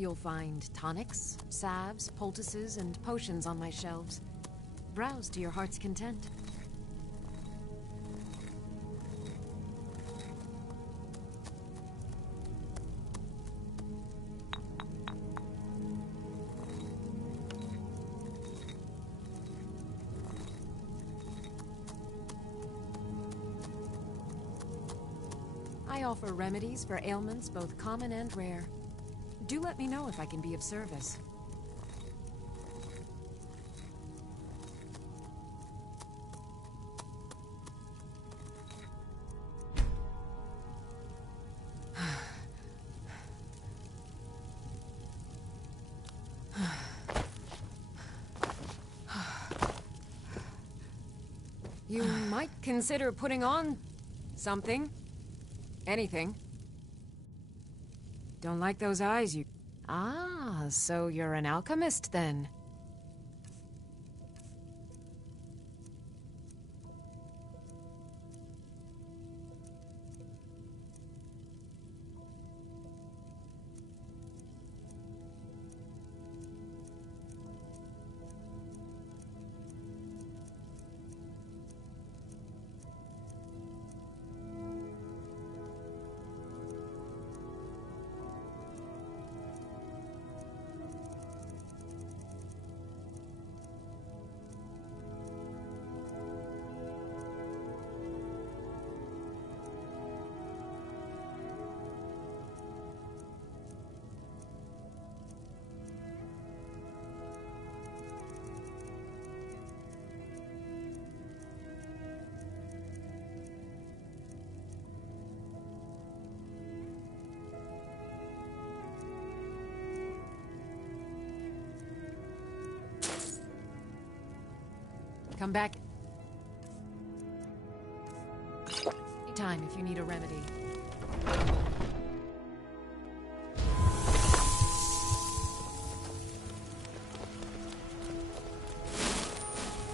You'll find tonics, salves, poultices, and potions on my shelves. Browse to your heart's content. I offer remedies for ailments both common and rare. Do let me know if I can be of service. You might consider putting on something. Anything. Don't like those eyes, you... Ah, so you're an alchemist, then. Come back anytime if you need a remedy.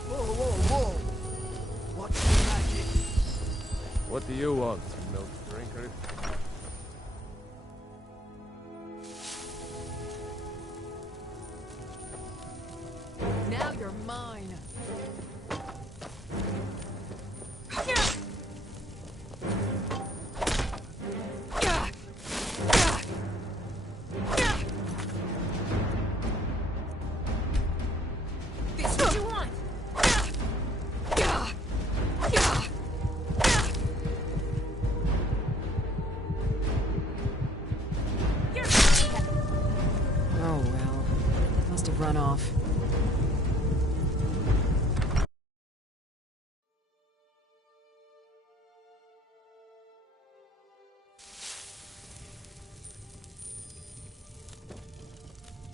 Whoa, whoa, whoa! What's the magic? What do you want, milk drinker? Now you're mine. This is what you want. Oh well, must have run off.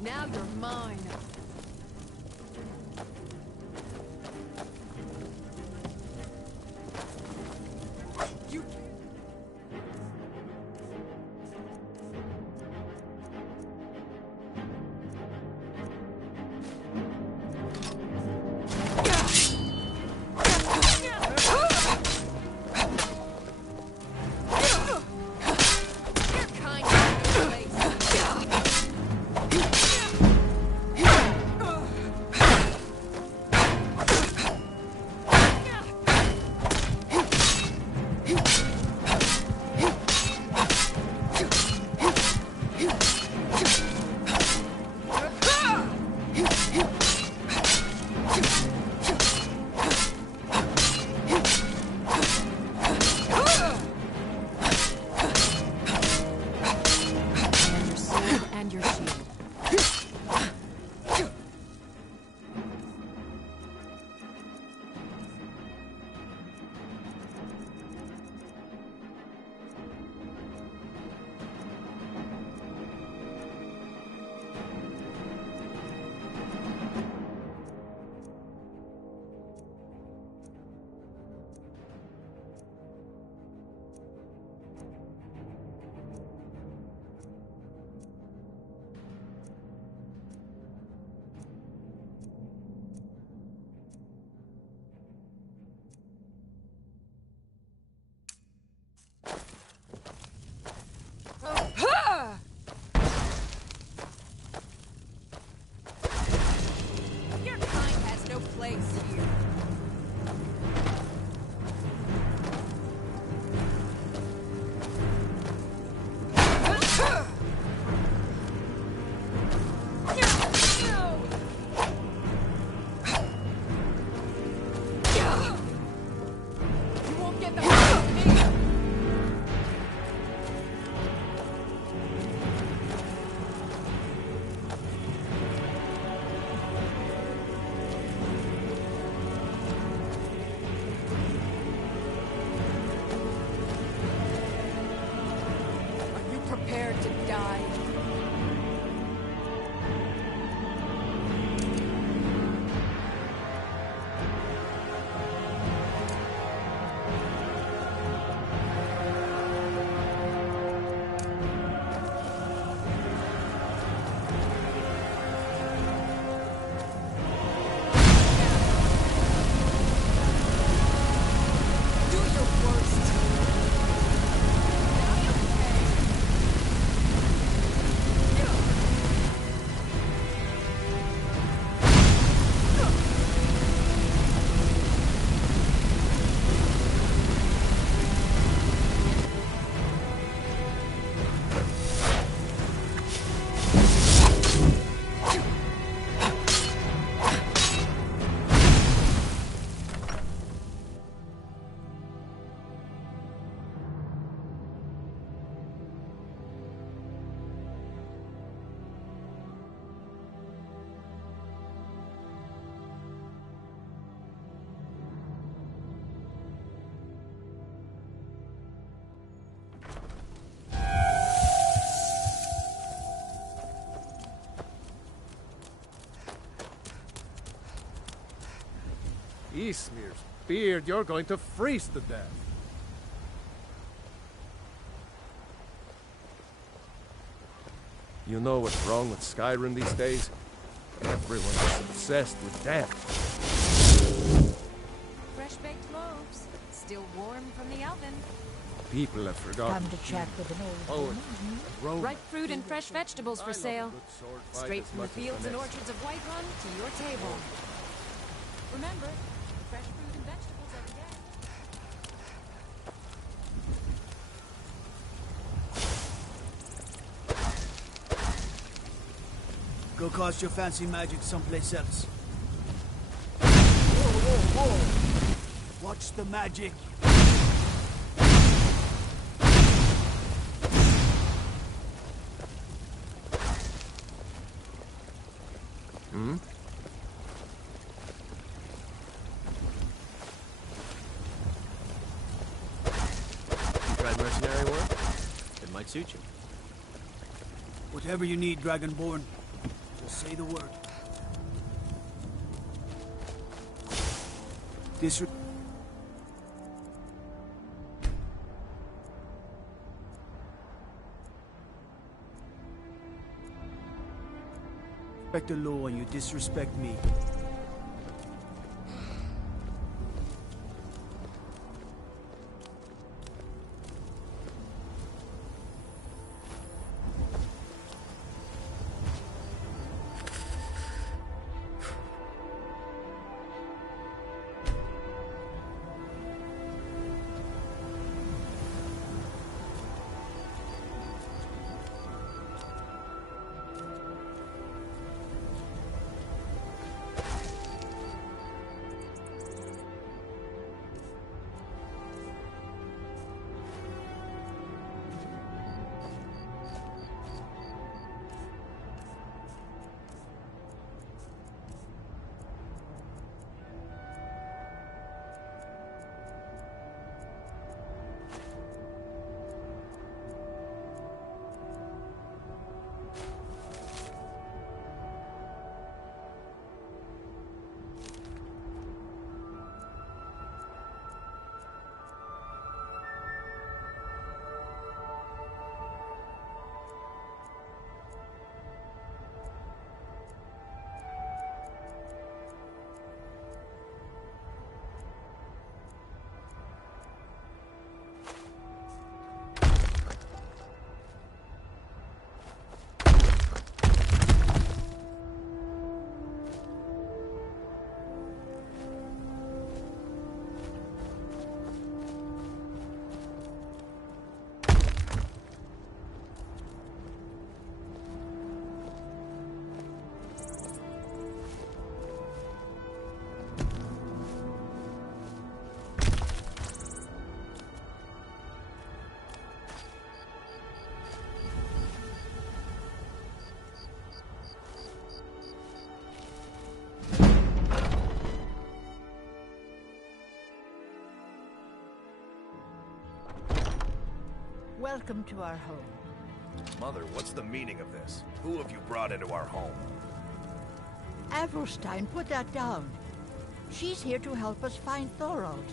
Now you're mine. You... You're kind of and your shield. Ysmir's beard, you're going to freeze to death. You know what's wrong with Skyrim these days? Everyone is obsessed with death. Fresh-baked loaves, still warm from the oven. People have forgotten. Come to chat with an old Poets, woman. Romans. Ripe fruit and fresh vegetables I for love a sale. good sword fight Straight as from the much as fields and next. orchards of Whiterun to your table. Remember, fresh fruit and vegetables every day. Go cast your fancy magic someplace else. Whoa, whoa, whoa! Watch the magic. Hmm? You tried mercenary work? It might suit you. Whatever you need, Dragonborn. Just say the word. Respect the law and you disrespect me. Welcome to our home. Mother, what's the meaning of this? Who have you brought into our home? Avrostine, put that down. She's here to help us find Thorald.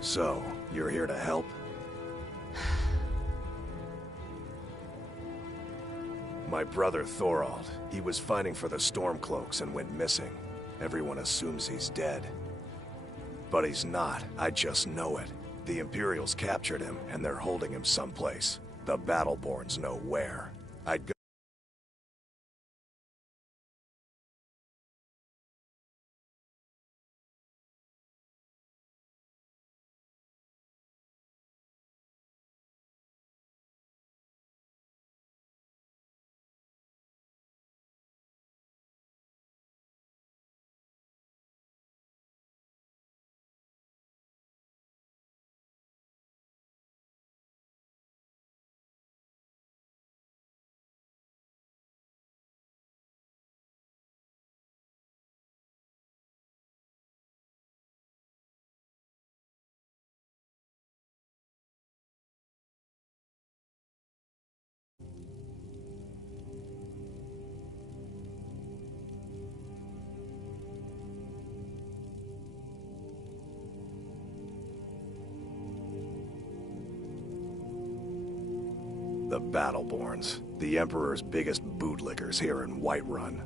So, you're here to help? My brother Thorald, he was fighting for the Stormcloaks and went missing. Everyone assumes he's dead. But he's not, I just know it. The Imperials captured him, and they're holding him someplace. The Battleborns know where. I'd go The Battleborns, the Emperor's biggest bootlickers here in Whiterun.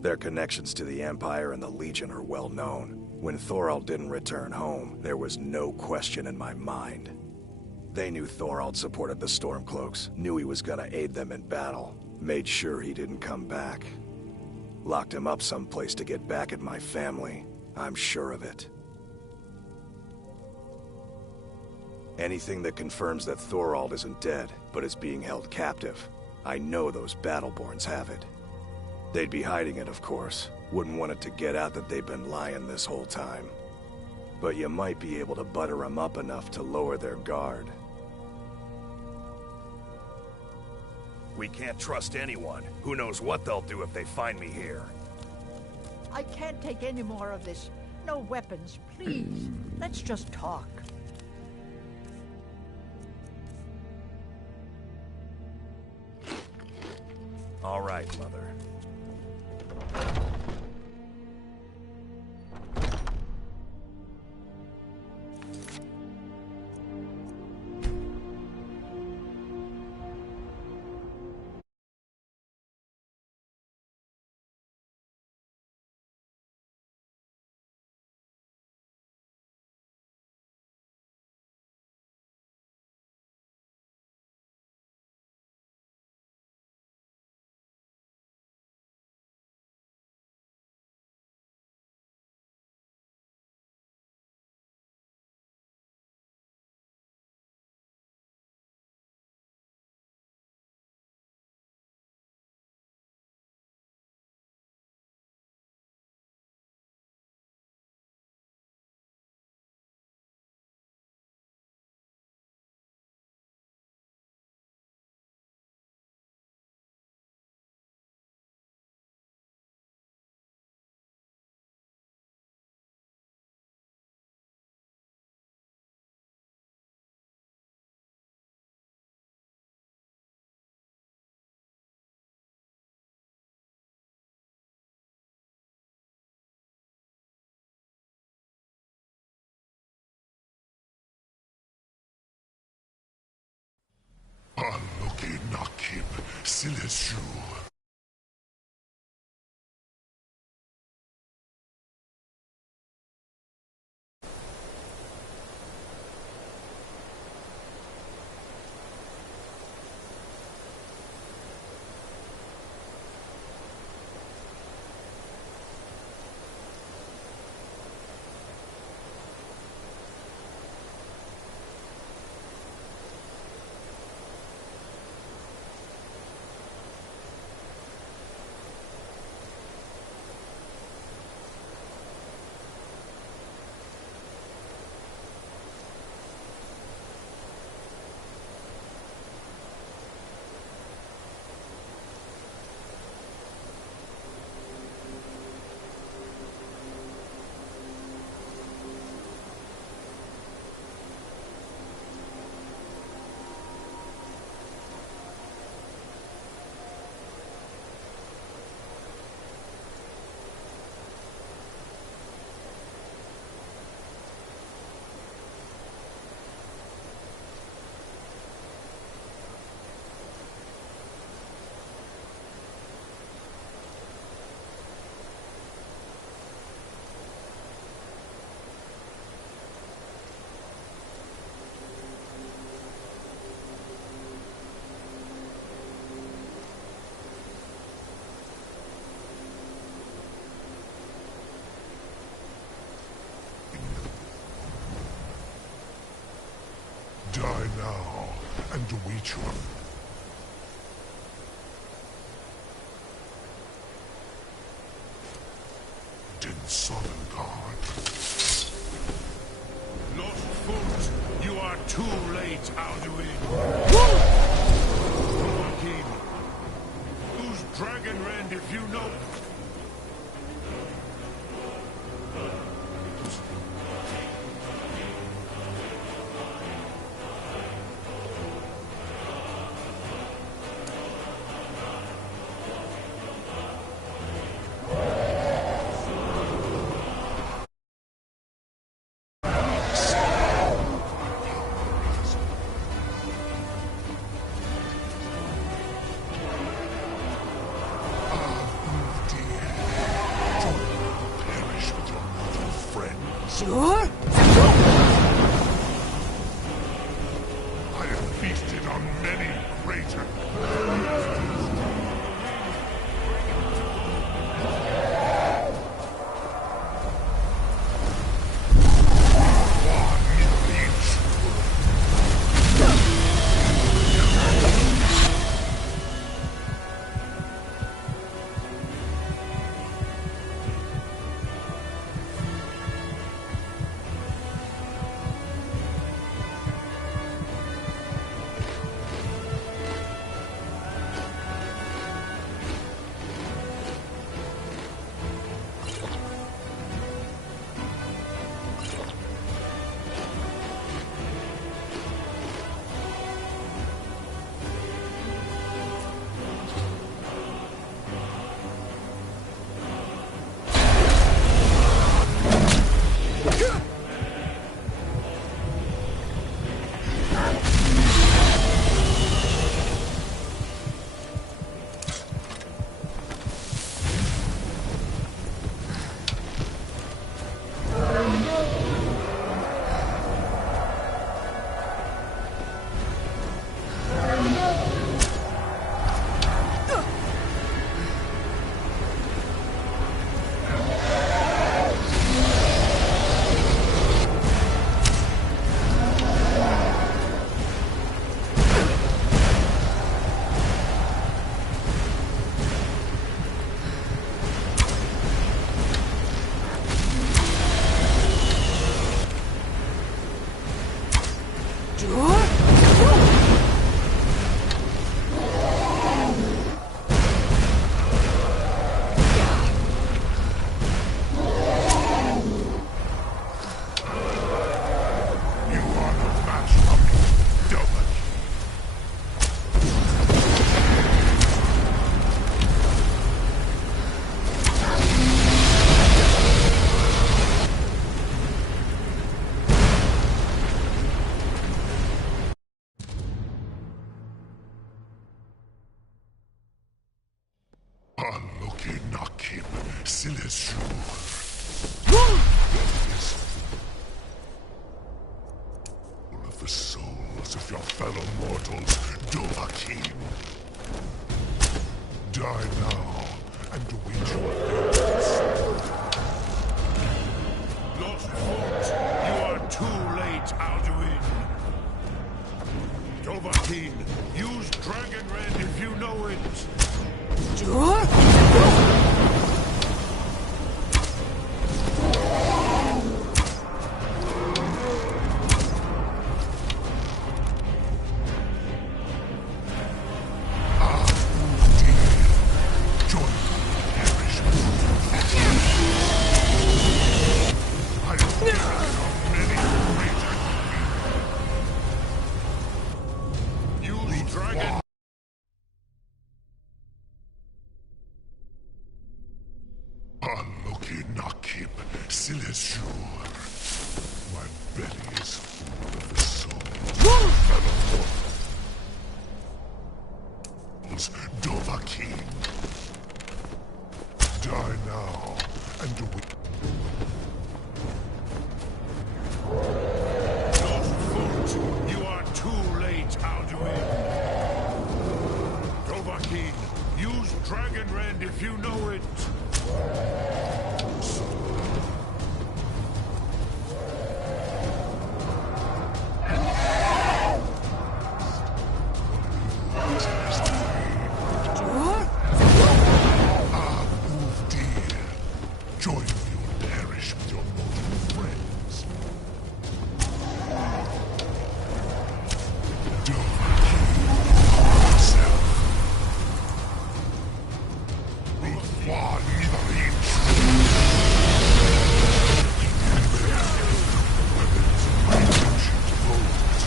Their connections to the Empire and the Legion are well known. When Thorald didn't return home, there was no question in my mind. They knew Thorald supported the Stormcloaks, knew he was gonna aid them in battle, made sure he didn't come back. Locked him up someplace to get back at my family. I'm sure of it. Anything that confirms that Thorald isn't dead, but is being held captive, I know those Battleborns have it. They'd be hiding it, of course. Wouldn't want it to get out that they've been lying this whole time. But you might be able to butter them up enough to lower their guard. We can't trust anyone. Who knows what they'll do if they find me here. I can't take any more of this. No weapons, please. Let's just talk. All right, Mother. Aluki Nakib Silishu. Die now and await your Din Sovngarde. Lost foot, you are too late, Alduin. King, who's Dragonrend if you know? I have feasted on many greater. Aloke Nakib Sileshu. Of the souls of your fellow mortals, Dovahkiin. Die now and await your fate. Lost Fort, you are too late, Alduin. Dovahkiin, use Dragon Rend if you know it. Aloke Nakib Sileshu. My belly is full of the souls of fellow mortals, Dovahkiin. Die now and await. Lost Fort, you are too late, Alduin. Dovahkiin, use Dragon Rend if you know it. Join me or perish with your mortal friends. Dovahkiin yourself. One Midarin. Weapons of my ancient foes.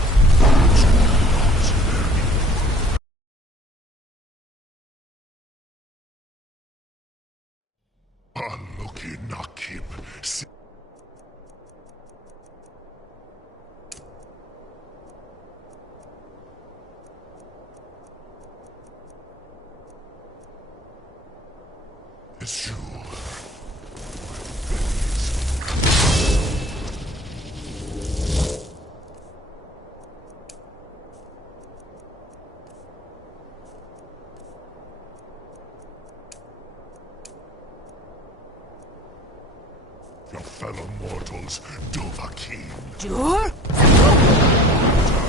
Aloke Nakib. Sure. your fellow mortals, Dovahkiin. Jur? Die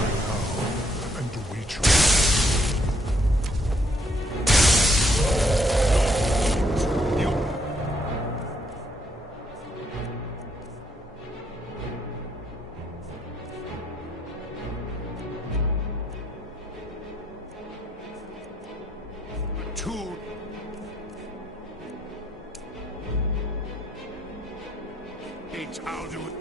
now and await your Two. I'll do it.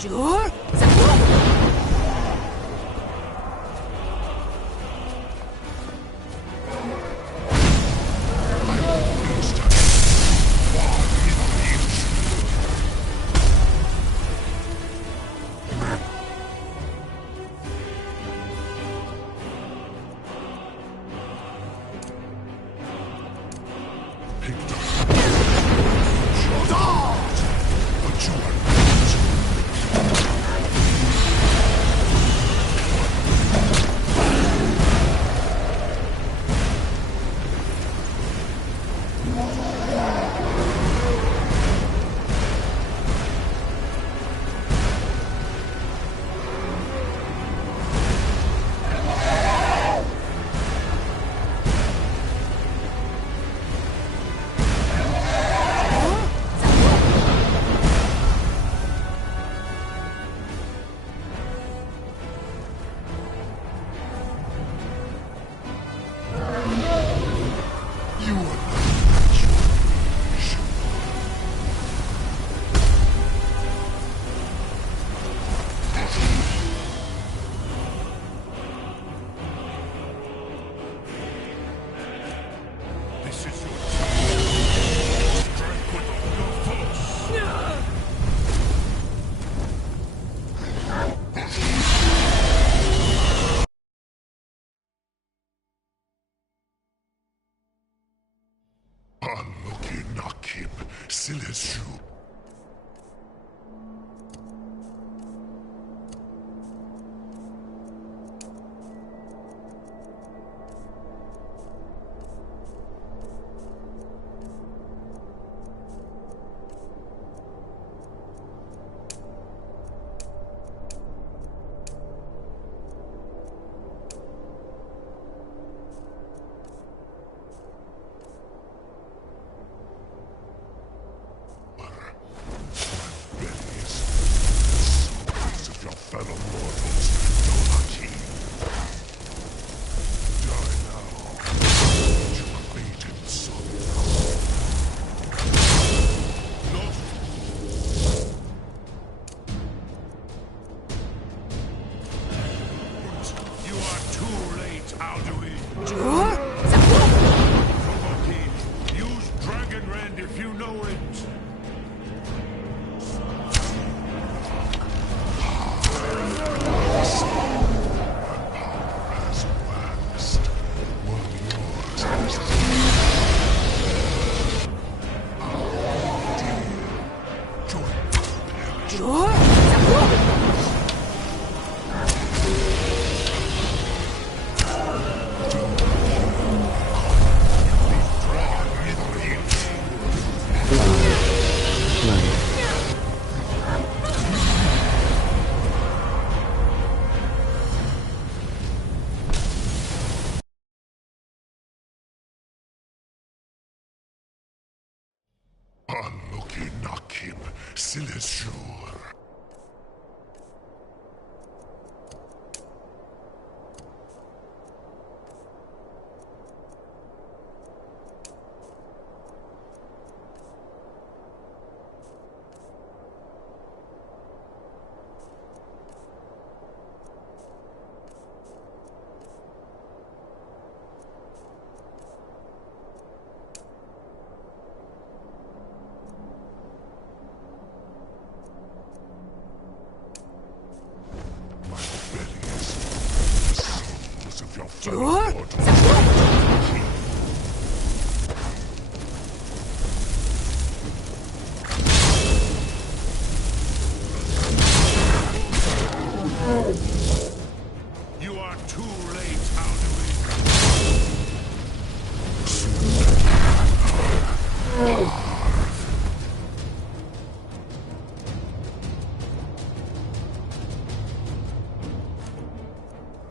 Jur? Aloki Nakib Sileshu. Silesure. You are too late, Alduin.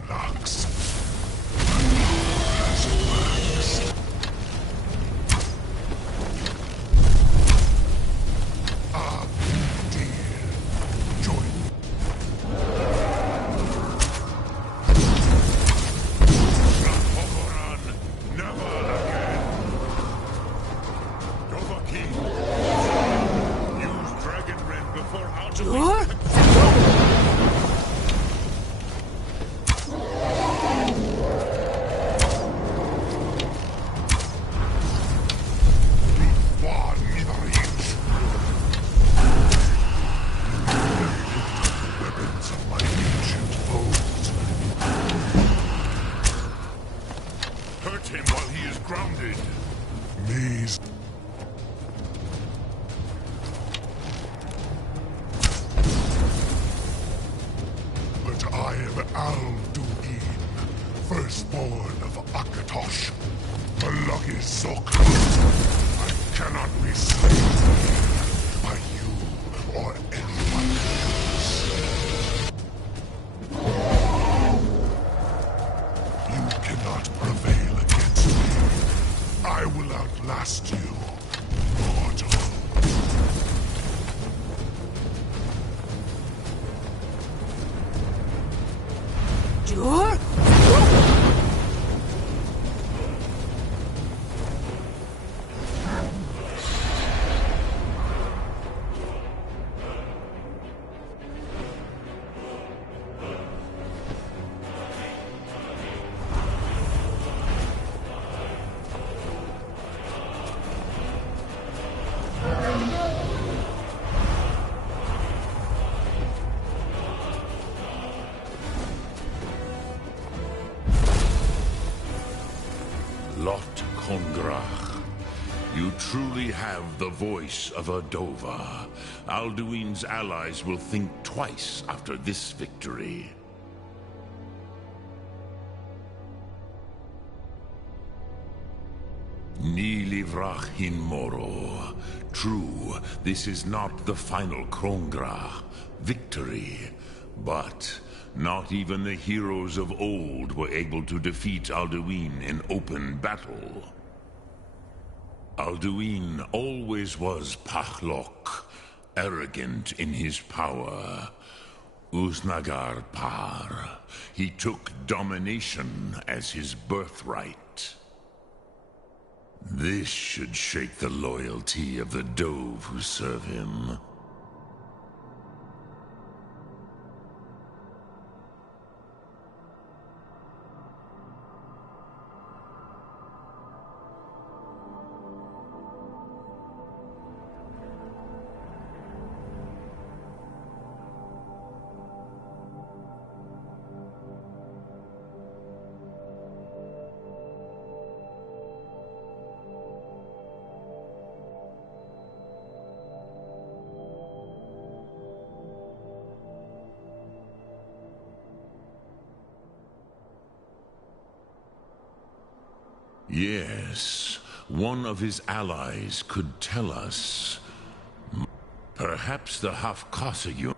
Lux. Hogoran, never again. Dovahki, use Dragon Rend before Alduin. Far neither reach. Weapons of my ancient foes. Hurt him while he is grounded. These. But I am Alduin, firstborn of Akatosh. The luck is so close. I cannot be slain by you or anyone else. You cannot prevail against me. I will outlast you, mortal. Lot Kongrach, you truly have the voice of a Dova. Alduin's allies will think twice after this victory. Ni livrach hin moro. True, this is not the final Kongrach victory, but not even the heroes of old were able to defeat Alduin in open battle. Alduin always was Pahlok, arrogant in his power. Uznagar Par. He took domination as his birthright. This should shake the loyalty of the Dove who serve him. Yes, one of his allies could tell us. Perhaps the Hafkasayun,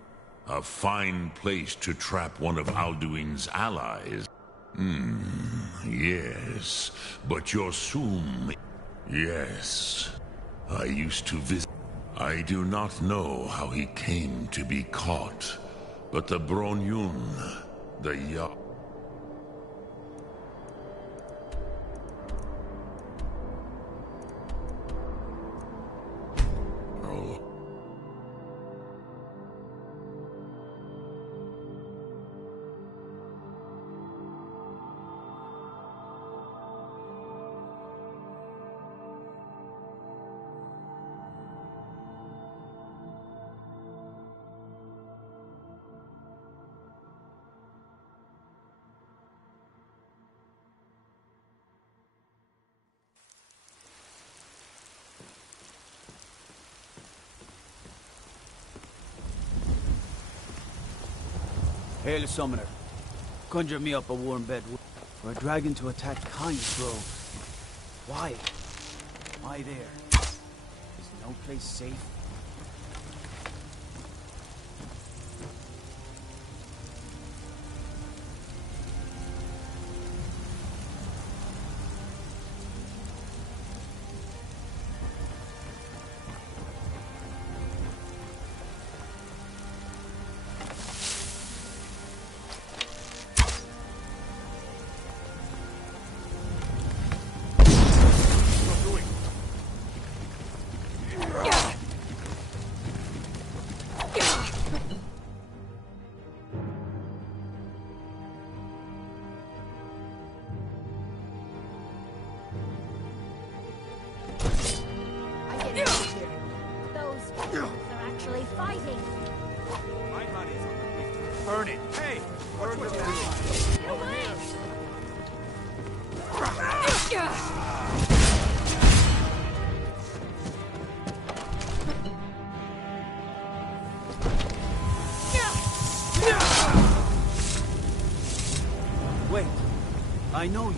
a fine place to trap one of Alduin's allies. Yes, but your Sum... Yes, I used to visit... I do not know how he came to be caught, but the Bronyun, the Jarl... Hail, Summoner. Conjure me up a warm bed for a dragon to attack Kynes Grove. Why? Why there? Is no place safe? Burn it. Hey! Burn what you're doing. Get away! Wait. I know you.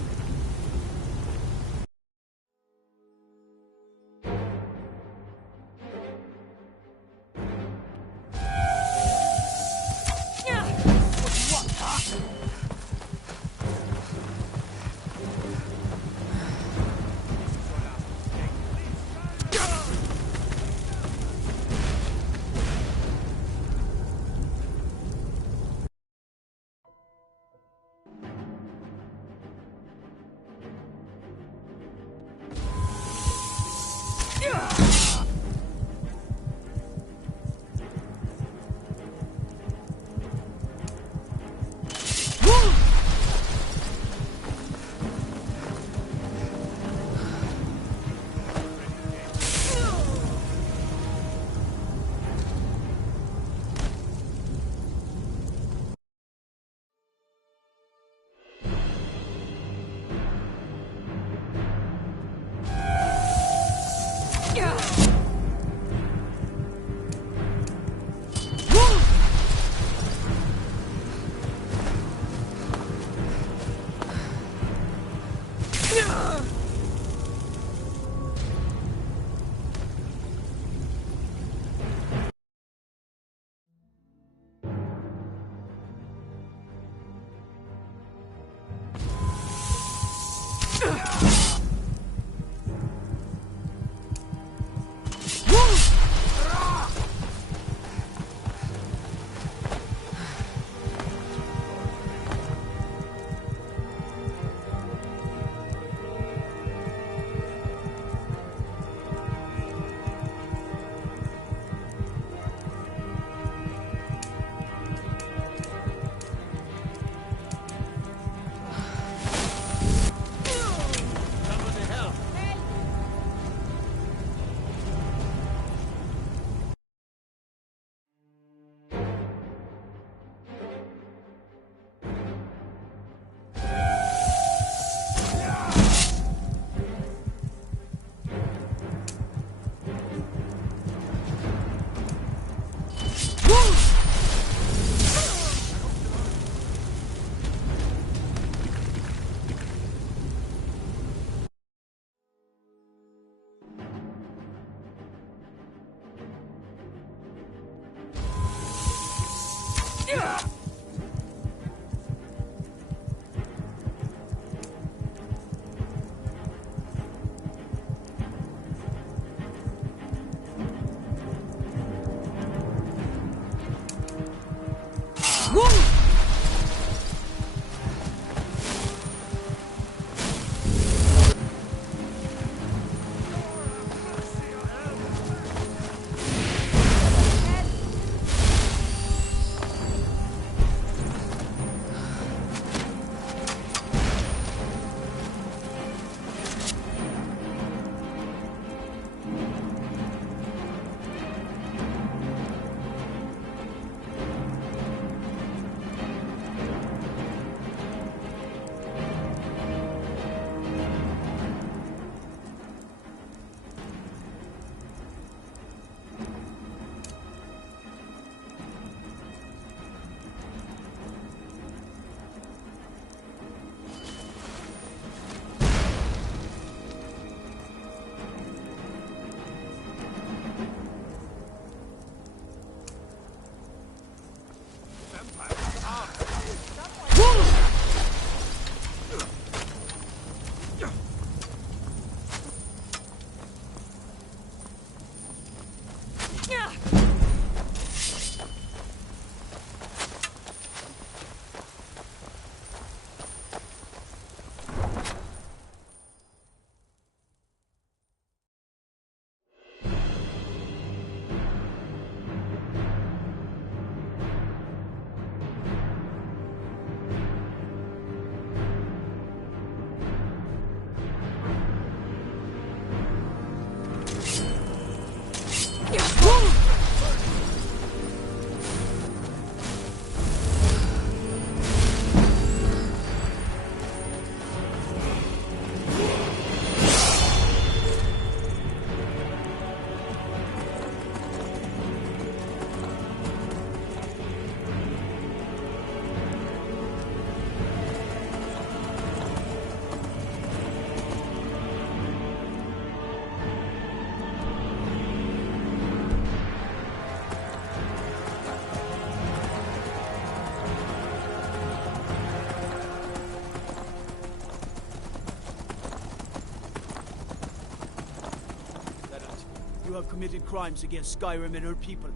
you have committed crimes against Skyrim and her people.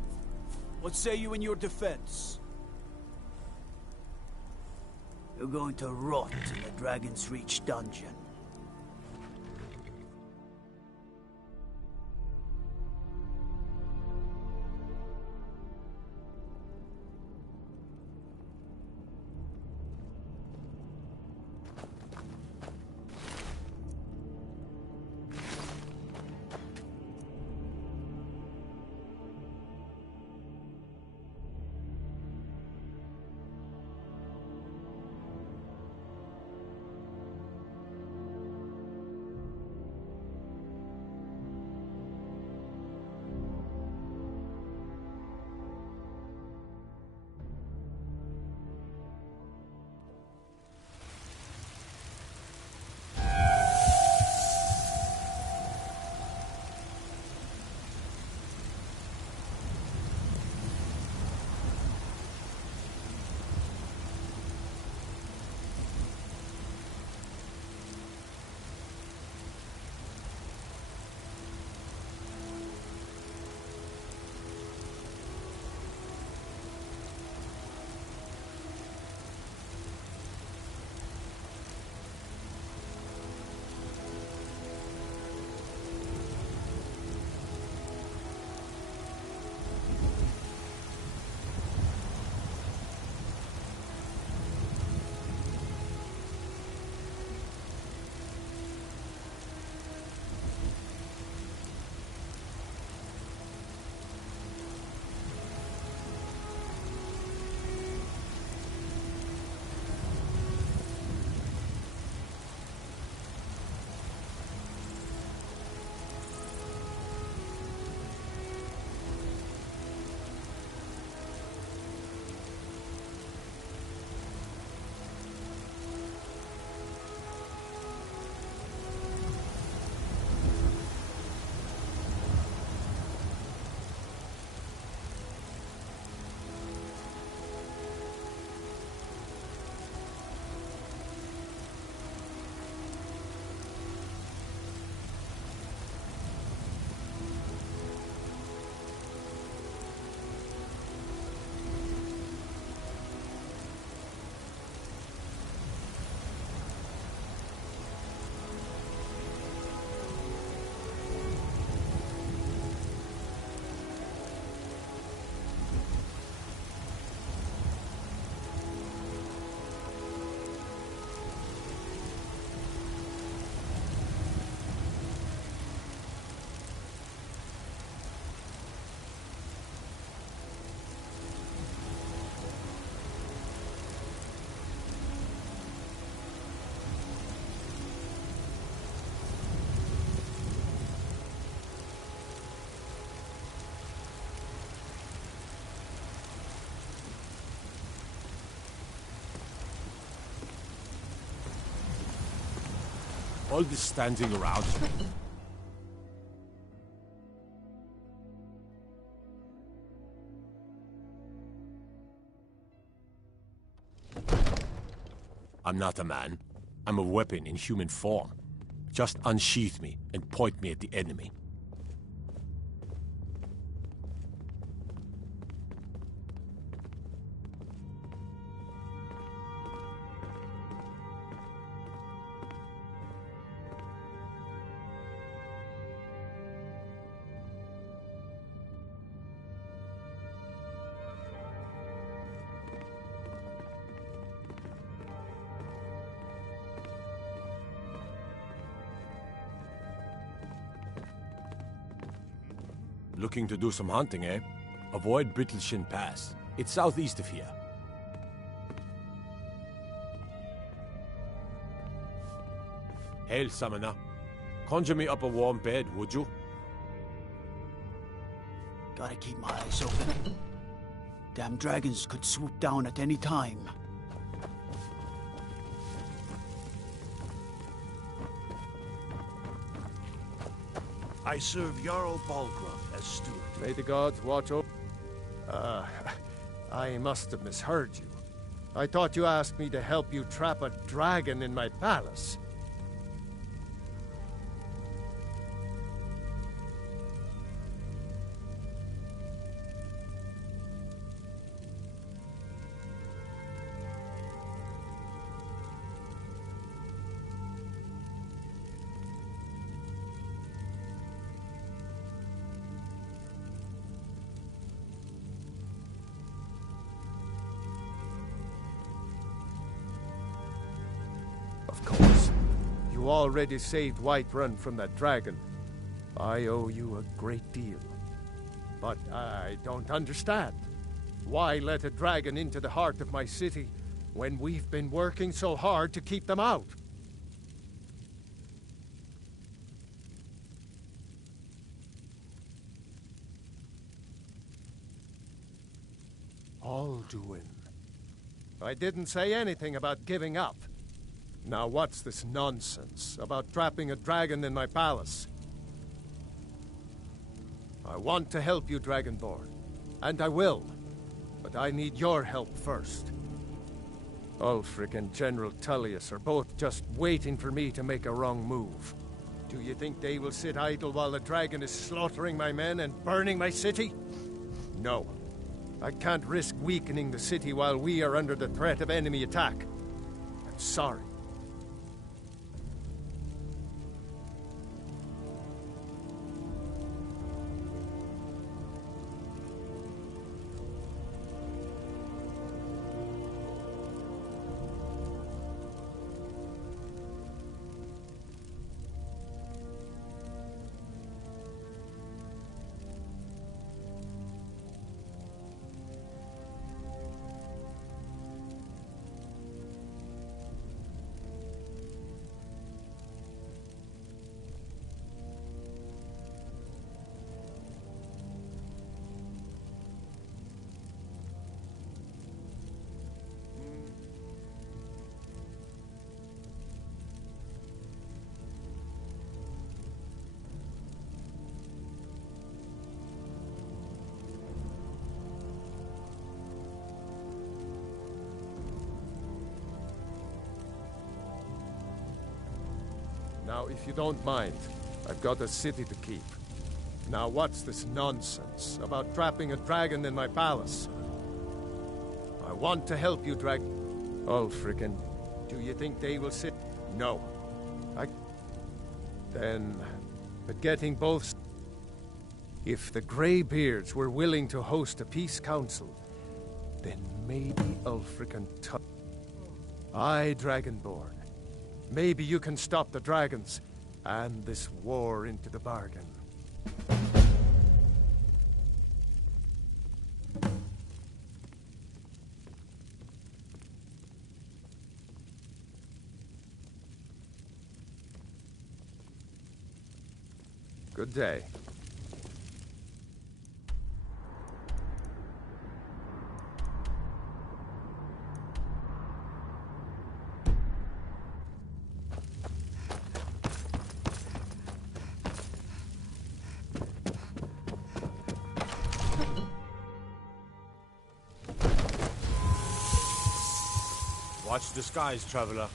What say you in your defense? You're going to rot in the Dragon's Reach dungeon. All this standing around. I'm not a man. I'm a weapon in human form. Just unsheath me and point me at the enemy. Looking to do some hunting, eh? Avoid Brittleshin Pass. It's southeast of here. Hail, summoner. Conjure me up a warm bed, would you? Gotta keep my eyes open. Damn dragons could swoop down at any time. I serve Jarl Balgruuf as steward. May the gods watch over. I must have misheard you. I thought you asked me to help you trap a dragon in my palace. you already saved Whiterun from that dragon. I owe you a great deal. But I don't understand. Why let a dragon into the heart of my city when we've been working so hard to keep them out? Alduin. I didn't say anything about giving up. Now what's this nonsense about trapping a dragon in my palace? I want to help you, Dragonborn, and I will, but I need your help first. Ulfric and General Tullius are both just waiting for me to make a wrong move. Do you think they will sit idle while the dragon is slaughtering my men and burning my city? No. I can't risk weakening the city while we are under the threat of enemy attack. I'm sorry. Now, if you don't mind, I've got a city to keep. Now, what's this nonsense about trapping a dragon in my palace? I want to help you, Ulfric, and do you think they will sit? No. Then, but getting both... If the Greybeards were willing to host a peace council, then maybe Ulfric and Aye, Dragonborn. Maybe you can stop the dragons, and this war into the bargain. Good day. Watch the skies, traveler.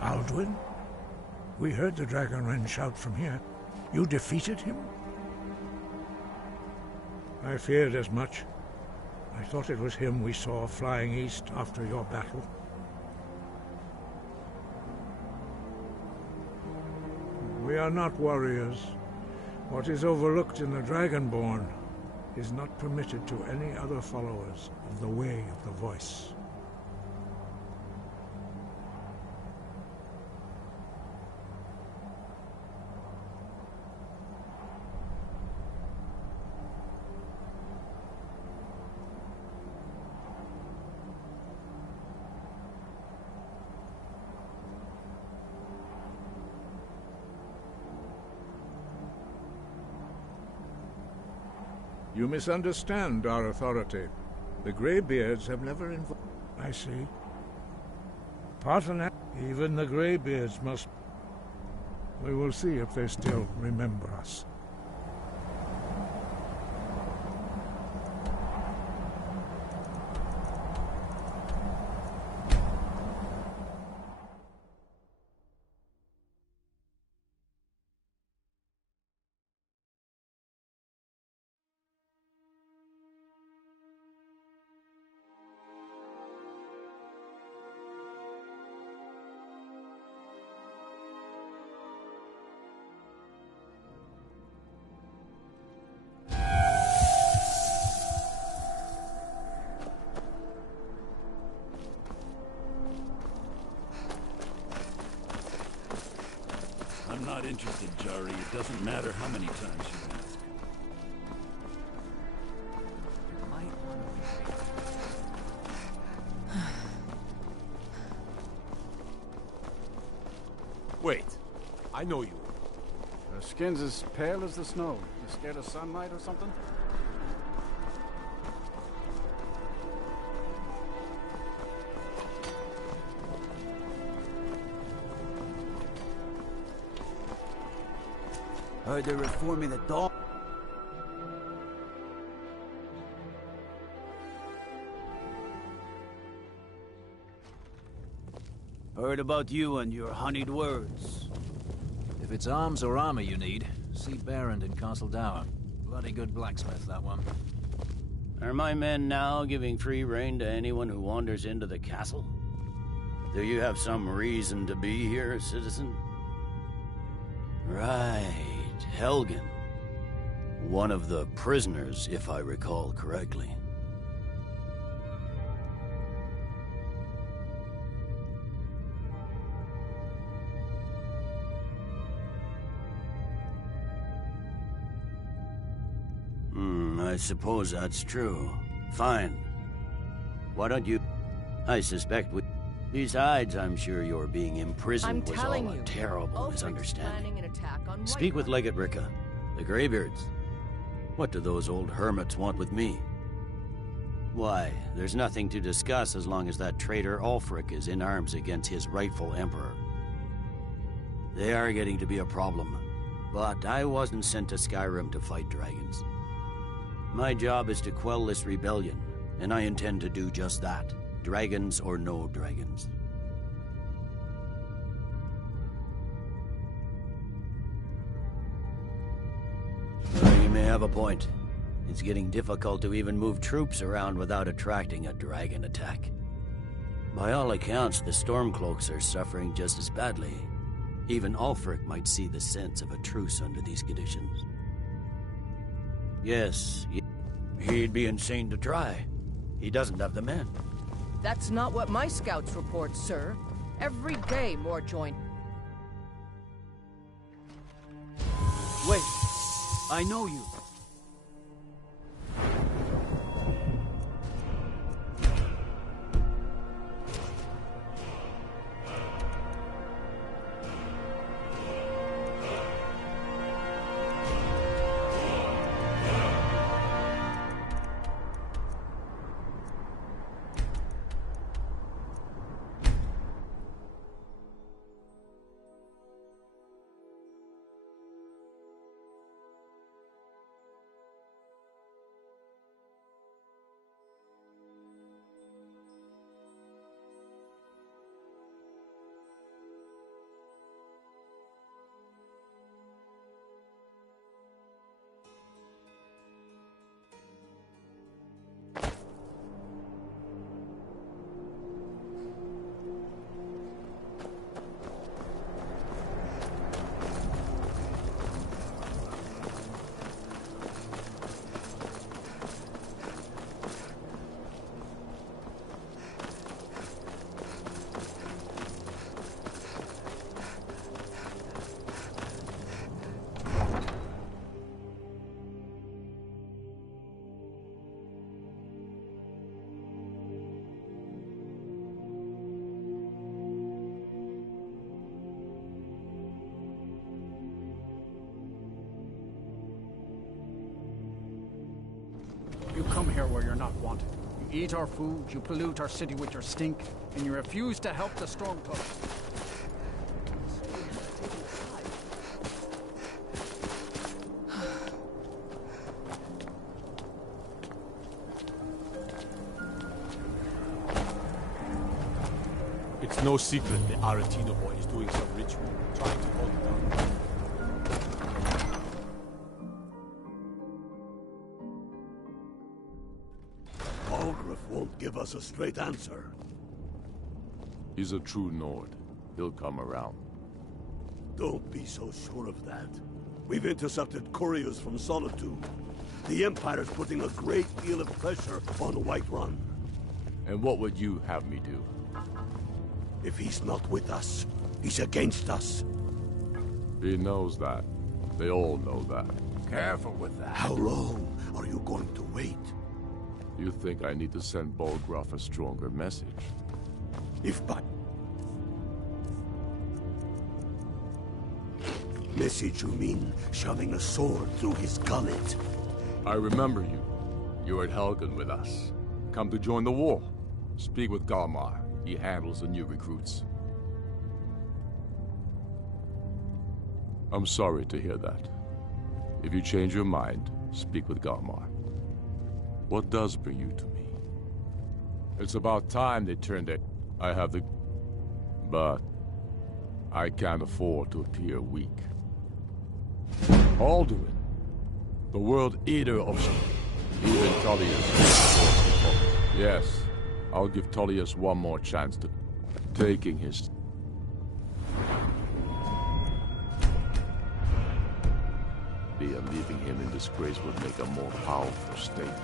Alduin? We heard the Dragonren shout from here. You defeated him? I feared as much. I thought it was him we saw flying east after your battle. We are not warriors. What is overlooked in the Dragonborn is not permitted to any other followers of the Way of the Voice. You misunderstand our authority. The Greybeards have never involved... I see. Paarthurnax, even the Greybeards must... We will see if they still remember us. I'm not interested, Jari. It doesn't matter how many times you ask. Wait. I know you. Your skin's as pale as the snow. You scared of sunlight or something? Heard they're reforming the dog. Heard about you and your honeyed words. If it's arms or armor you need, see Barrand in Castle Dower. Bloody good blacksmith, that one. Are my men now giving free rein to anyone who wanders into the castle? Do you have some reason to be here, citizen? Right, Helgen. One of the prisoners, if I recall correctly. I suppose that's true. Fine. Why don't you... I suspect we... Besides, I'm sure your being imprisoned was all a terrible misunderstanding. Speak with Legate Ricka, the Greybeards. What do those old hermits want with me? Why, there's nothing to discuss as long as that traitor Ulfric is in arms against his rightful emperor. They are getting to be a problem, but I wasn't sent to Skyrim to fight dragons. My job is to quell this rebellion, and I intend to do just that. Dragons or no dragons. You may have a point. It's getting difficult to even move troops around without attracting a dragon attack. By all accounts, the Stormcloaks are suffering just as badly. Even Ulfric might see the sense of a truce under these conditions. Yes, he'd be insane to try. He doesn't have the men. That's not what my scouts report, sir. Every day more join. Wait, I know you. here where you're not wanted. You eat our food, you pollute our city with your stink, and you refuse to help the Stormcloaks. It's no secret the Aretino boy is doing some ritual, trying to hold it down. Balgruuf won't give us a straight answer. He's a true Nord. He'll come around. Don't be so sure of that. We've intercepted couriers from Solitude. The Empire's putting a great deal of pressure on Whiterun. And what would you have me do? If he's not with us, he's against us. He knows that. They all know that. Careful with that. How long are you going to wait? You think I need to send Balgruuf a stronger message? If by... Message, you mean shoving a sword through his gullet? I remember you. You were at Helgen with us. Come to join the war. Speak with Galmar. He handles the new recruits. I'm sorry to hear that. If you change your mind, speak with Galmar. What does bring you to me? It's about time they turned it. I have the... But... I can't afford to appear weak. I'll do it. The World Eater of... Even Tullius. Yes. I'll give Tullius one more chance to... taking his... And leaving him in disgrace would make a more powerful statement.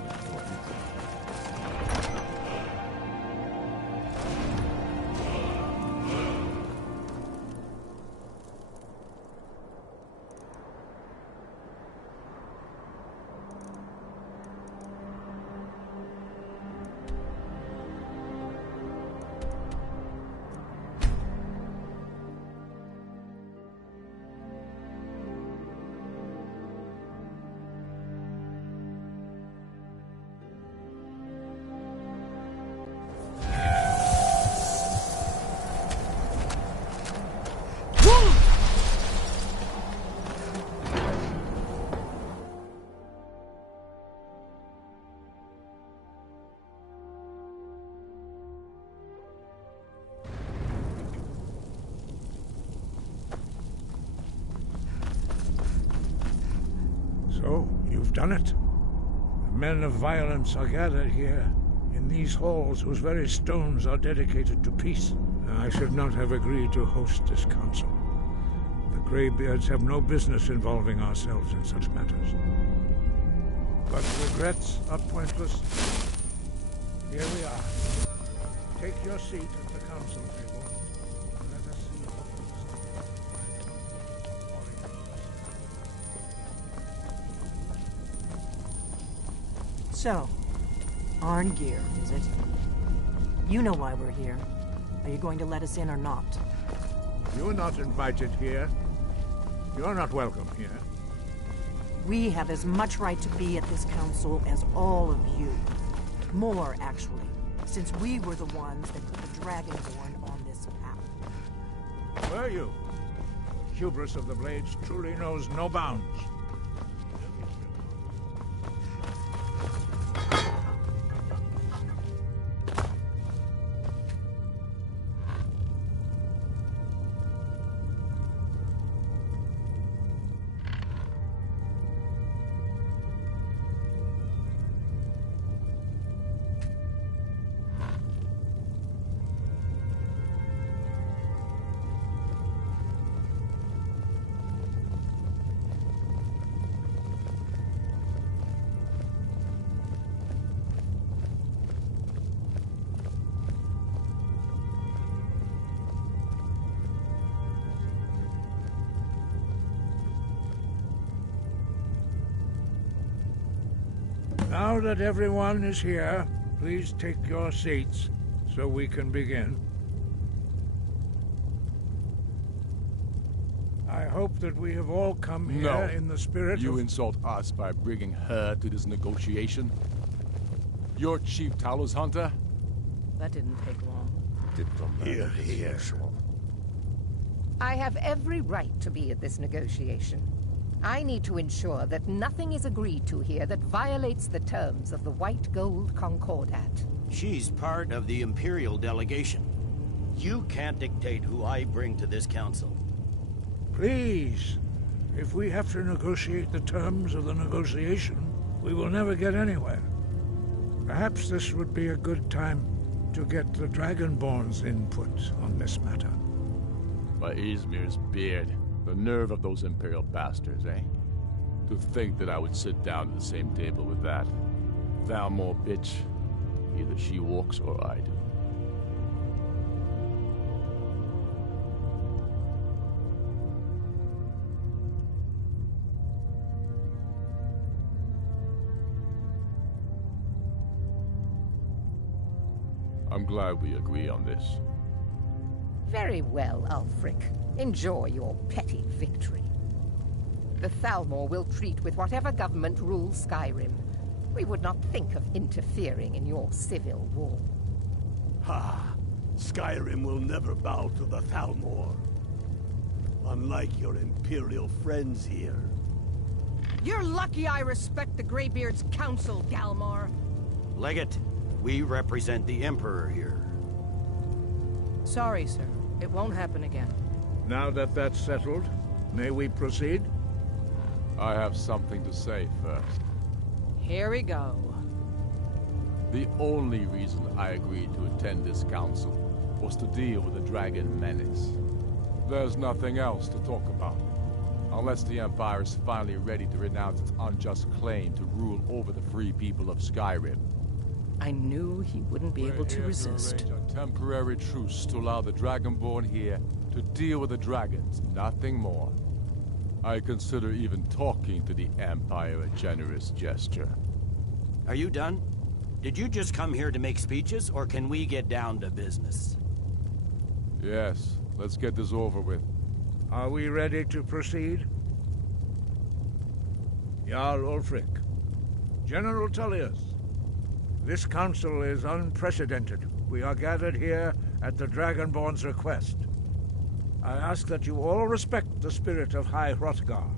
So, you've done it. The men of violence are gathered here, in these halls whose very stones are dedicated to peace. I should not have agreed to host this council. The Greybeards have no business involving ourselves in such matters. But regrets are pointless. Here we are. Take your seat at the council table. Let us see what So, Arngeir, is it? You know why we're here. Are you going to let us in or not? You're not invited here. You're not welcome here. We have as much right to be at this council as all of you. More, actually, since we were the ones that put the Dragonborn on this path. Were you? Hubris of the Blades truly knows no bounds. Now that everyone is here, please take your seats so we can begin. I hope that we have all come here in the spirit You of... insult us by bringing her to this negotiation? You're Chief Talos Hunter? That didn't take long. Here, here. I have every right to be at this negotiation. I need to ensure that nothing is agreed to here that violates the terms of the White Gold Concordat. She's part of the Imperial delegation. You can't dictate who I bring to this council. Please. If we have to negotiate the terms of the negotiation, we will never get anywhere. Perhaps this would be a good time to get the Dragonborn's input on this matter. By Ysmir's beard. The nerve of those Imperial bastards, eh? To think that I would sit down at the same table with that. Thalmor bitch. Either she walks or I do. I'm glad we agree on this. Very well, Ulfric. Enjoy your petty victory. The Thalmor will treat with whatever government rules Skyrim. We would not think of interfering in your civil war. Ha! Skyrim will never bow to the Thalmor. Unlike your Imperial friends here. You're lucky I respect the Greybeard's counsel, Galmar. Legate, we represent the Emperor here. Sorry, sir. It won't happen again. Now that that's settled, may we proceed? I have something to say first. Here we go. The only reason I agreed to attend this council was to deal with the Dragon Menace. There's nothing else to talk about. Unless the Empire is finally ready to renounce its unjust claim to rule over the free people of Skyrim. I knew he wouldn't be able to resist. To arrange a temporary truce to allow the Dragonborn here to deal with the dragons, nothing more. I consider even talking to the Empire a generous gesture. Are you done? Did you just come here to make speeches, or can we get down to business? Yes, let's get this over with. Are we ready to proceed? Jarl Ulfric. General Tullius. This council is unprecedented. We are gathered here at the Dragonborn's request. I ask that you all respect the spirit of High Hrothgar,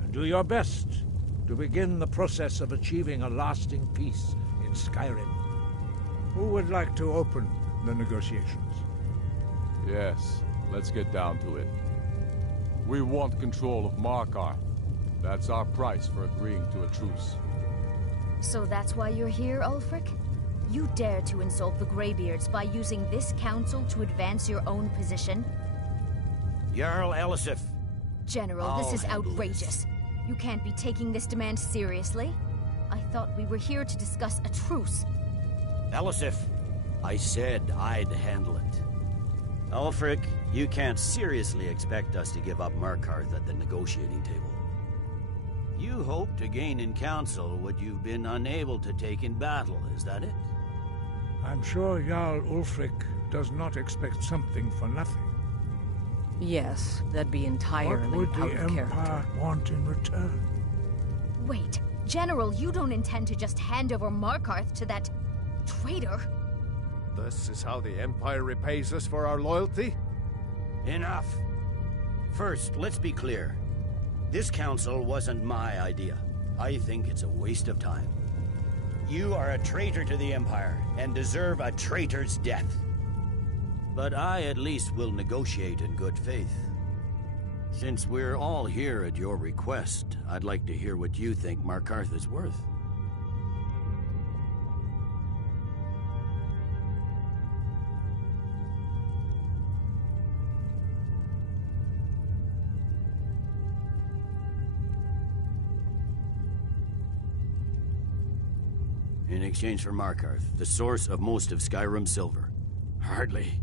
and do your best to begin the process of achieving a lasting peace in Skyrim. Who would like to open the negotiations? Yes, let's get down to it. We want control of Markarth. That's our price for agreeing to a truce. So that's why you're here, Ulfric? You dare to insult the Greybeards by using this council to advance your own position? Jarl Elisif. General, this is outrageous. You can't be taking this demand seriously. I thought we were here to discuss a truce. Elisif, I said I'd handle it. Ulfric, you can't seriously expect us to give up Markarth at the negotiating table. You hope to gain in council what you've been unable to take in battle, is that it? I'm sure Jarl Ulfric does not expect something for nothing. Yes, that'd be entirely out of character. What would the Empire want in return? Wait, General, you don't intend to just hand over Markarth to that traitor? This is how the Empire repays us for our loyalty? Enough. First, let's be clear. This council wasn't my idea. I think it's a waste of time. You are a traitor to the Empire, and deserve a traitor's death. But I at least will negotiate in good faith. Since we're all here at your request, I'd like to hear what you think Markarth is worth. In exchange for Markarth, the source of most of Skyrim's silver. Hardly.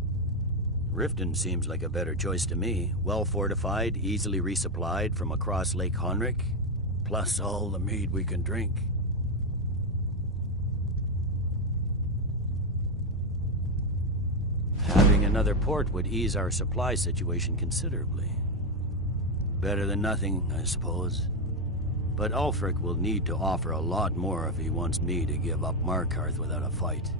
Riften seems like a better choice to me. Well-fortified, easily resupplied from across Lake Honric, plus all the mead we can drink. Having another port would ease our supply situation considerably. Better than nothing, I suppose. But Ulfric will need to offer a lot more if he wants me to give up Markarth without a fight.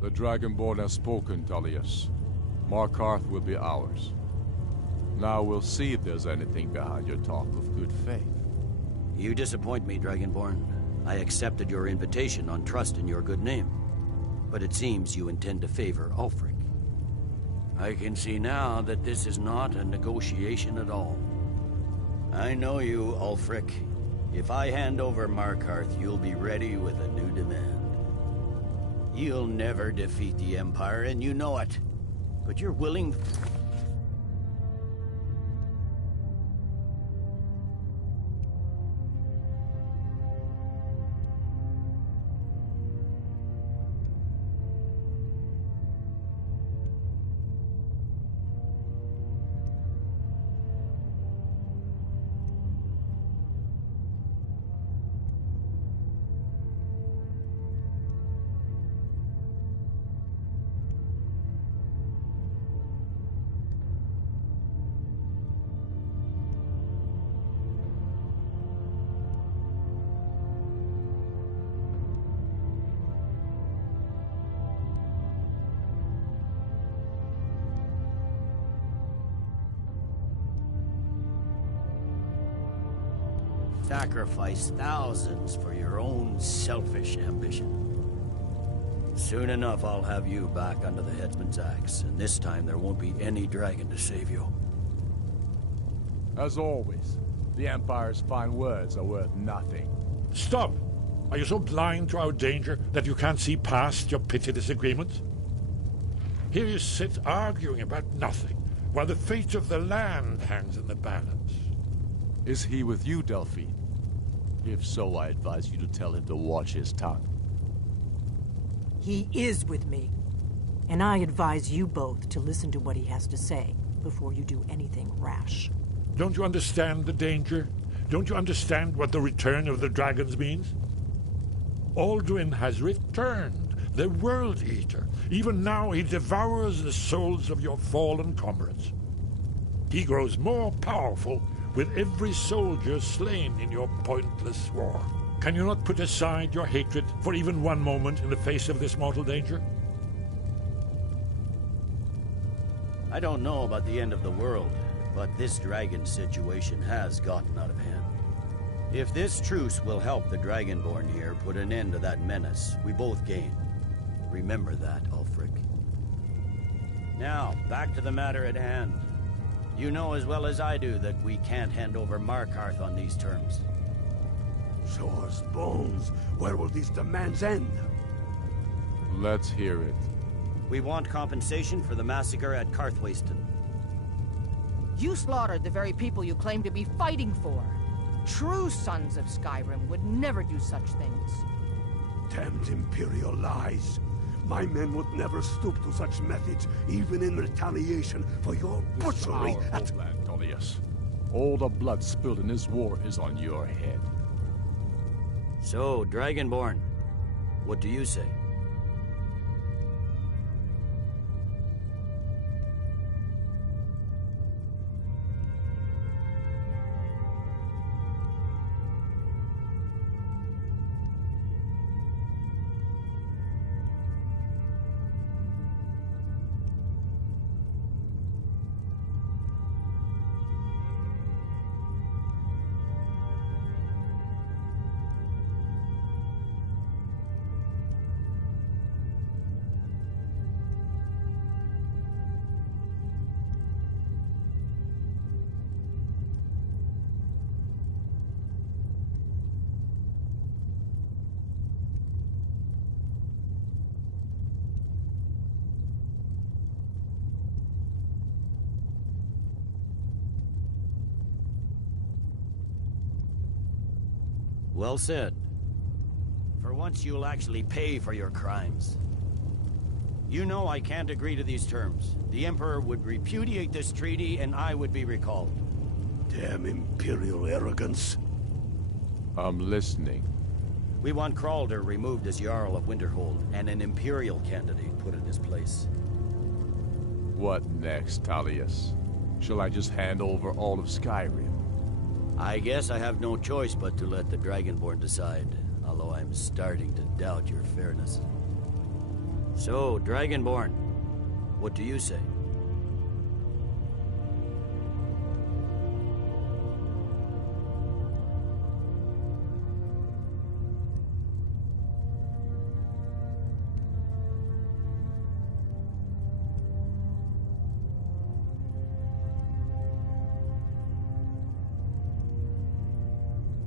The Dragonborn has spoken, Tullius. Markarth will be ours. Now we'll see if there's anything behind your talk of good faith. You disappoint me, Dragonborn. I accepted your invitation on trust in your good name. But it seems you intend to favor Ulfric. I can see now that this is not a negotiation at all. I know you, Ulfric. If I hand over Markarth, you'll be ready with a new demand. You'll never defeat the Empire, and you know it. But you're willing... Sacrifice thousands for your own selfish ambition. Soon enough, I'll have you back under the headsman's axe, and this time there won't be any dragon to save you. As always, the Empire's fine words are worth nothing. Stop! Are you so blind to our danger that you can't see past your petty disagreements? Here you sit arguing about nothing, while the fate of the land hangs in the balance. Is he with you, Delphine? If so, I advise you to tell him to watch his tongue. He is with me. And I advise you both to listen to what he has to say before you do anything rash. Don't you understand the danger? Don't you understand what the return of the dragons means? Alduin has returned, the World Eater. Even now he devours the souls of your fallen comrades. He grows more powerful with every soldier slain in your pointless war. Can you not put aside your hatred for even one moment in the face of this mortal danger? I don't know about the end of the world, but this dragon situation has gotten out of hand. If this truce will help the Dragonborn here put an end to that menace, we both gain. Remember that, Ulfric. Now, back to the matter at hand. You know as well as I do that we can't hand over Markarth on these terms. Show us bones. Where will these demands end? Let's hear it. We want compensation for the massacre at Karthwasten. You slaughtered the very people you claim to be fighting for. True sons of Skyrim would never do such things. Damned Imperial lies. My men would never stoop to such methods, even in retaliation for your butchery at... homeland, Tullius. All the blood spilled in this war is on your head. So, Dragonborn, what do you say? Well said. For once you'll actually pay for your crimes. You know I can't agree to these terms. The Emperor would repudiate this treaty and I would be recalled. Damn Imperial arrogance. I'm listening. We want Kralder removed as Jarl of Winterhold and an Imperial candidate put in his place. What next, Tullius? Shall I just hand over all of Skyrim? I guess I have no choice but to let the Dragonborn decide, although I'm starting to doubt your fairness. So, Dragonborn, what do you say?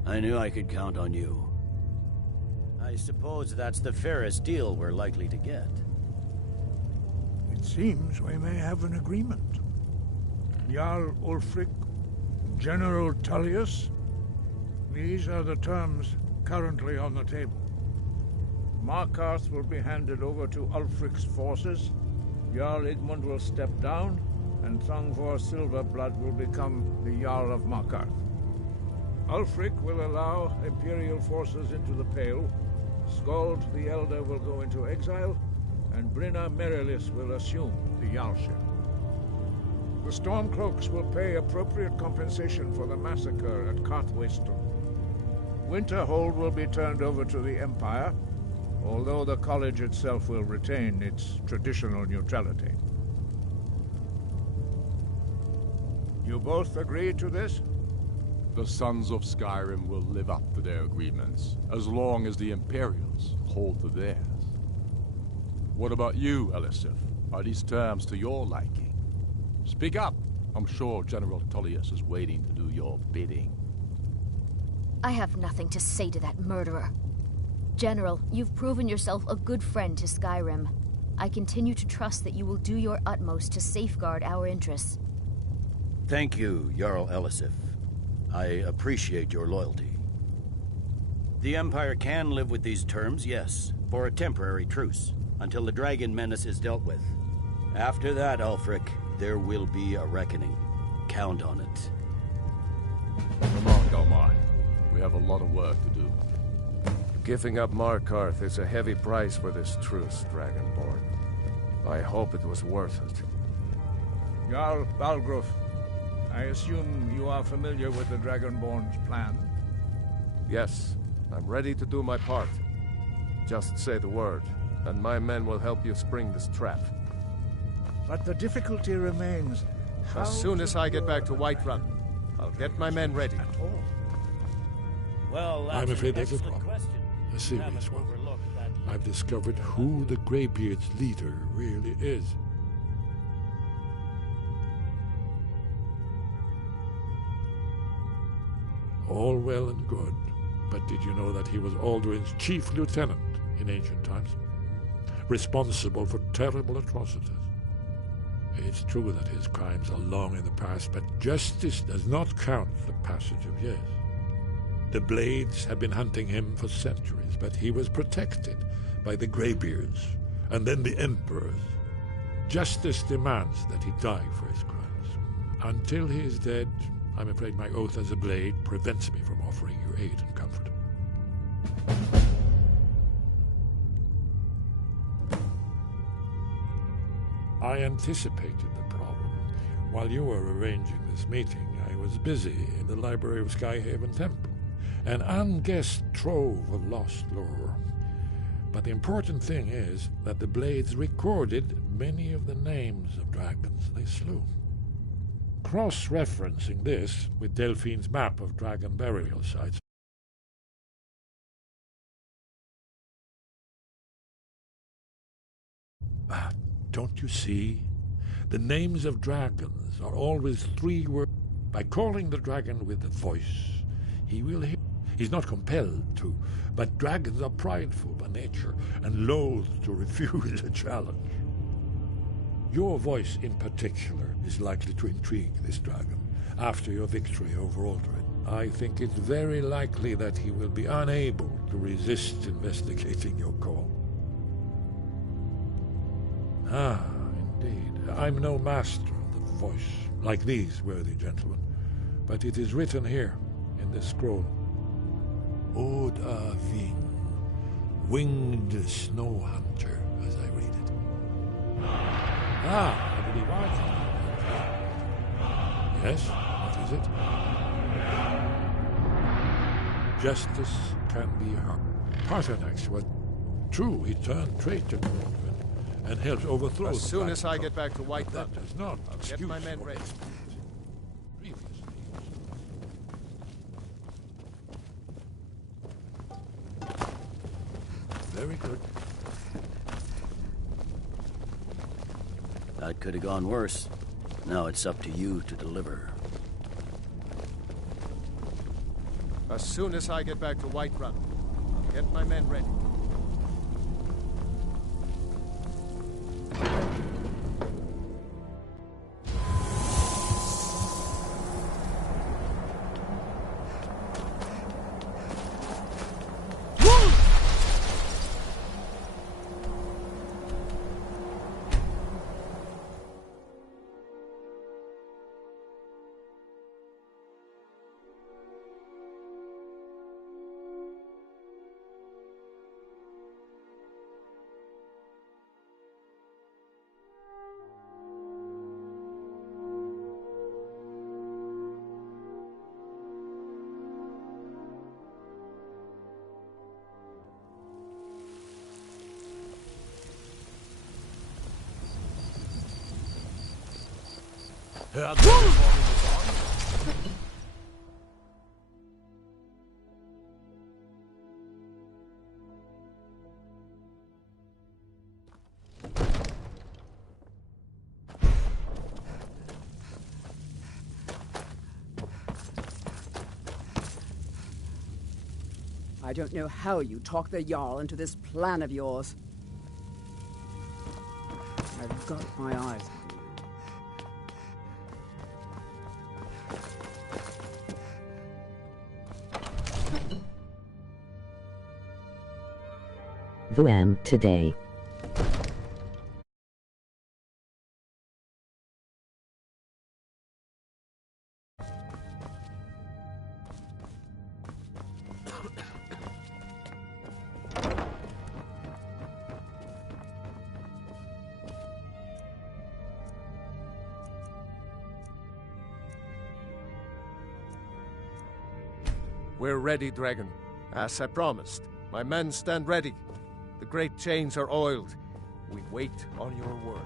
I knew I could count on you. I suppose that's the fairest deal we're likely to get. It seems we may have an agreement. Jarl Ulfric, General Tullius. These are the terms currently on the table. Markarth will be handed over to Ulfric's forces. Jarl Igmund will step down, and Thongvor Silverblood will become the Jarl of Markarth. Ulfric will allow Imperial forces into the Pale, Skald the Elder will go into exile, and Bryna Merilis will assume the Jarlship. The Stormcloaks will pay appropriate compensation for the massacre at Karthwaystone. Winterhold will be turned over to the Empire, although the College itself will retain its traditional neutrality. You both agree to this? The Sons of Skyrim will live up to their agreements, as long as the Imperials hold to theirs. What about you, Elisif? Are these terms to your liking? Speak up! I'm sure General Tullius is waiting to do your bidding. I have nothing to say to that murderer. General, you've proven yourself a good friend to Skyrim. I continue to trust that you will do your utmost to safeguard our interests. Thank you, Jarl Elisif. I appreciate your loyalty. The Empire can live with these terms, yes, for a temporary truce, until the dragon menace is dealt with. After that, Ulfric, there will be a reckoning. Count on it. Come on, Galmar. We have a lot of work to do. Giving up Markarth is a heavy price for this truce, Dragonborn. I hope it was worth it. Jarl Balgruuf, I assume you are familiar with the Dragonborn's plan? Yes, I'm ready to do my part. Just say the word, and my men will help you spring this trap. But the difficulty remains. As soon as I get back to Whiterun, I'll get my men ready. Well, I'm afraid there's a problem. A serious one. I've discovered who the Greybeard's leader really is. All well and good, but did you know that he was Alduin's chief lieutenant in ancient times? Responsible for terrible atrocities. It's true that his crimes are long in the past, but justice does not count the passage of years. The Blades have been hunting him for centuries, but he was protected by the Greybeards, and then the Emperors. Justice demands that he die for his crimes. Until he is dead, I'm afraid my oath as a Blade prevents me from offering you aid and comfort. I anticipated the problem. While you were arranging this meeting, I was busy in the library of Skyhaven Temple, an unguessed trove of lost lore. But the important thing is that the Blades recorded many of the names of dragons they slew. Cross-referencing this with Delphine's map of dragon burial sites, don't you see? The names of dragons are always 3 words. By calling the dragon with a voice, he will hear. He's not compelled to, but dragons are prideful by nature and loath to refuse a challenge. Your voice in particular is likely to intrigue this dragon after your victory over Aldred. I think it's very likely that he will be unable to resist investigating your call. Ah, indeed. I'm no master of the voice, like these worthy gentlemen, but it is written here in this scroll. Oda Ving, winged snow hunter, as I read it. Ah, I believe I can. Yes, what is it? justice can be hung. Paarthurnax was true. He turned traitor to Morgoth and helped overthrow. As soon as I get back to White that does not I'll excuse get my men what ready. has been previously. Very good. That could have gone worse. Now it's up to you to deliver. As soon as I get back to Whiterun, I'll get my men ready. I don't know how you talk the Jarl into this plan of yours. I've got my eyes on you. VUM today. We're ready, Dragon. As I promised, my men stand ready. The great chains are oiled. We wait on your word.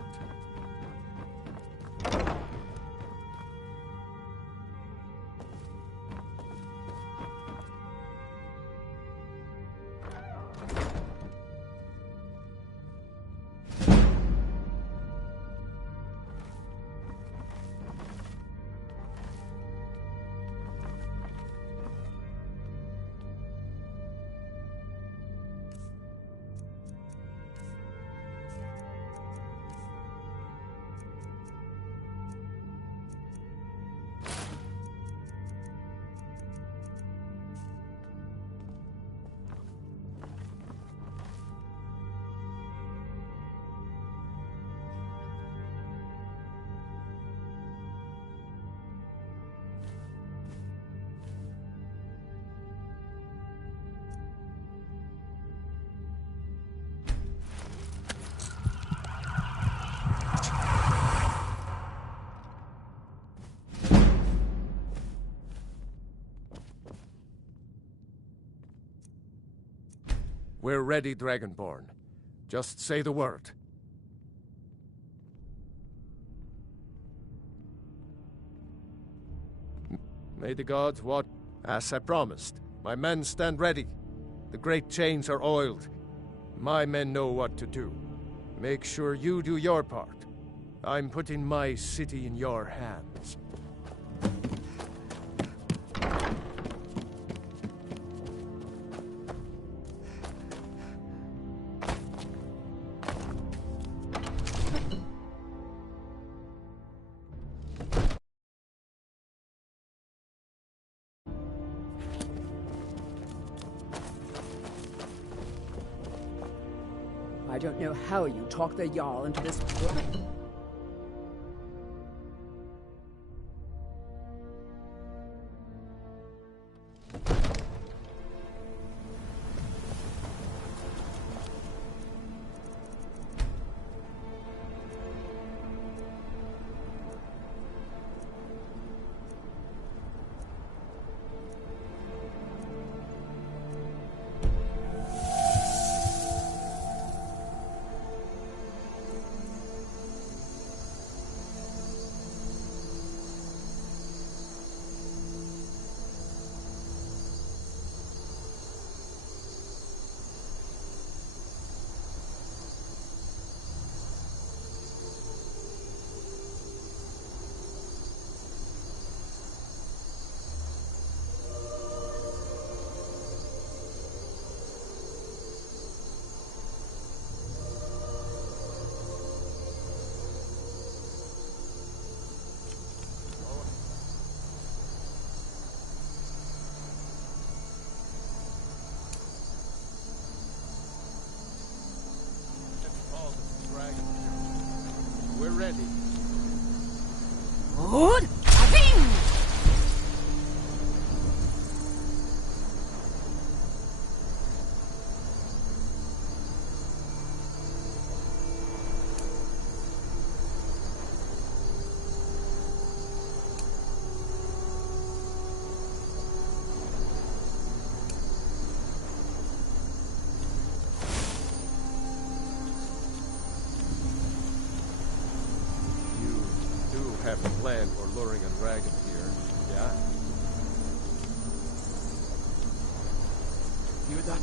We're ready, Dragonborn. Just say the word. May the gods what? As I promised. My men stand ready. The great chains are oiled. My men know what to do. Make sure you do your part. I'm putting my city in your hands. I don't know how you talk the Jarl into this plan. Good. Bing! Have a plan for luring a dragon here, yeah? Hear that?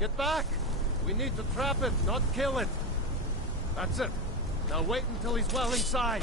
Get back! We need to trap it, not kill it. That's it. Now wait until he's well inside.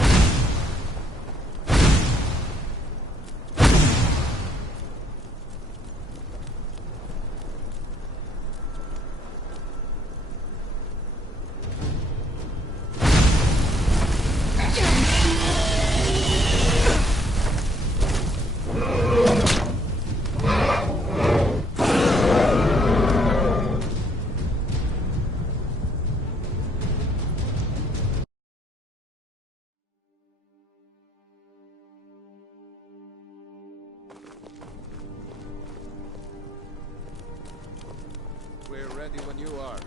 We're ready when you are.